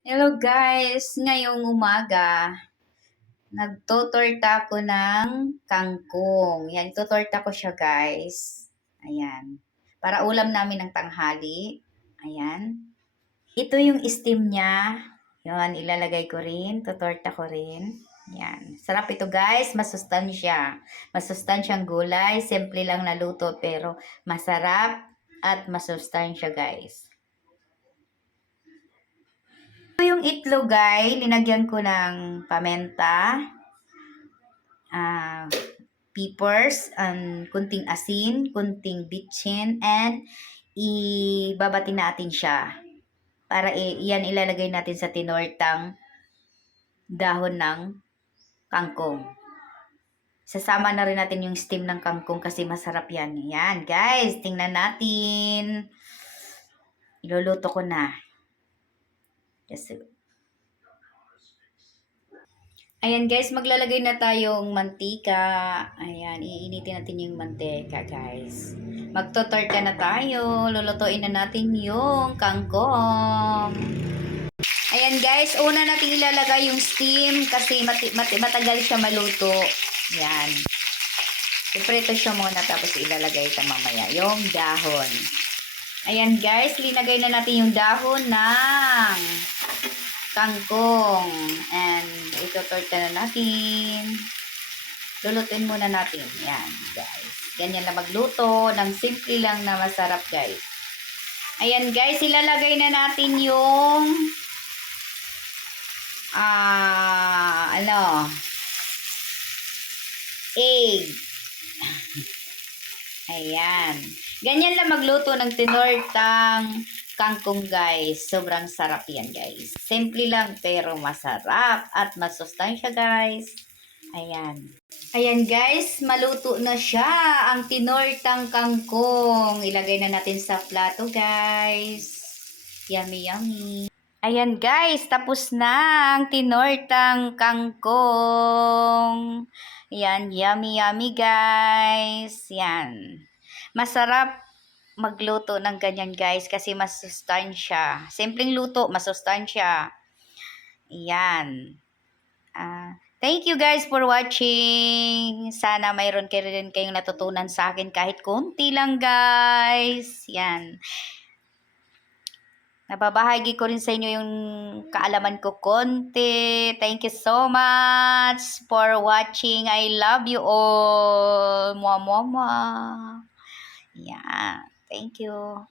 Hello guys! Ngayong umaga, nagtotorta ako ng kangkong. Yan, tutorta ko siya guys. Ayan. Para ulam namin ng tanghali. Ayan. Ito yung steam niya. Yan, ilalagay ko rin. Tutorta ko rin. Yan. Sarap ito guys. Masustansya. Masustansyang gulay. Simple lang na luto pero masarap at masustansya guys. Yung itlog ay linagyan ko ng pamenta, peppers, kunting asin, kunting bitchin, and ibabati natin siya. Para iyan ilalagay natin sa tinortang dahon ng kangkong. Sasama na rin natin yung steam ng kangkong kasi masarap yan. Yan guys, tingnan natin. Iluluto ko na. Kasi ayan guys, maglalagay na tayong mantika. Ayan, iinitin natin yung mantika guys. Magtotorta na tayo. Lulutuin na natin yung kangkong. Ayan guys, una natin ilalagay yung steam kasi matagal siya maluto. Ayan. Iprito siya muna tapos ilalagay ito mamaya yung dahon. Ayan guys, linagay na natin yung dahon ng kangkong. And ito-torta na natin. Lulutuin muna natin. Yan, guys. Ganyan lang magluto. Ng simple lang na masarap, guys. Ayan, guys. Ilalagay na natin yung egg. Ayan. Ganyan lang magluto ng tinortang kangkong guys. Sobrang sarap yan guys. Simple lang pero masarap at masustansya guys. Ayan. Ayan guys, maluto na siya ang tinortang kangkong. Ilagay na natin sa plato guys. Yummy yummy. Ayan guys, tapos na ang tinortang kangkong. Ayan, yummy yummy guys. Yan. Masarap magluto ng ganyan guys kasi masustansya. Simpleng luto, masustansya. Ayan. Thank you guys for watching. Sana mayroon kayo rin kayong natutunan sa akin kahit konti lang guys. Yan. Nababahagi ko rin sa inyo yung kaalaman ko konti. Thank you so much for watching. I love you all. Mwah, mwah, mwah. Yeah. Thank you.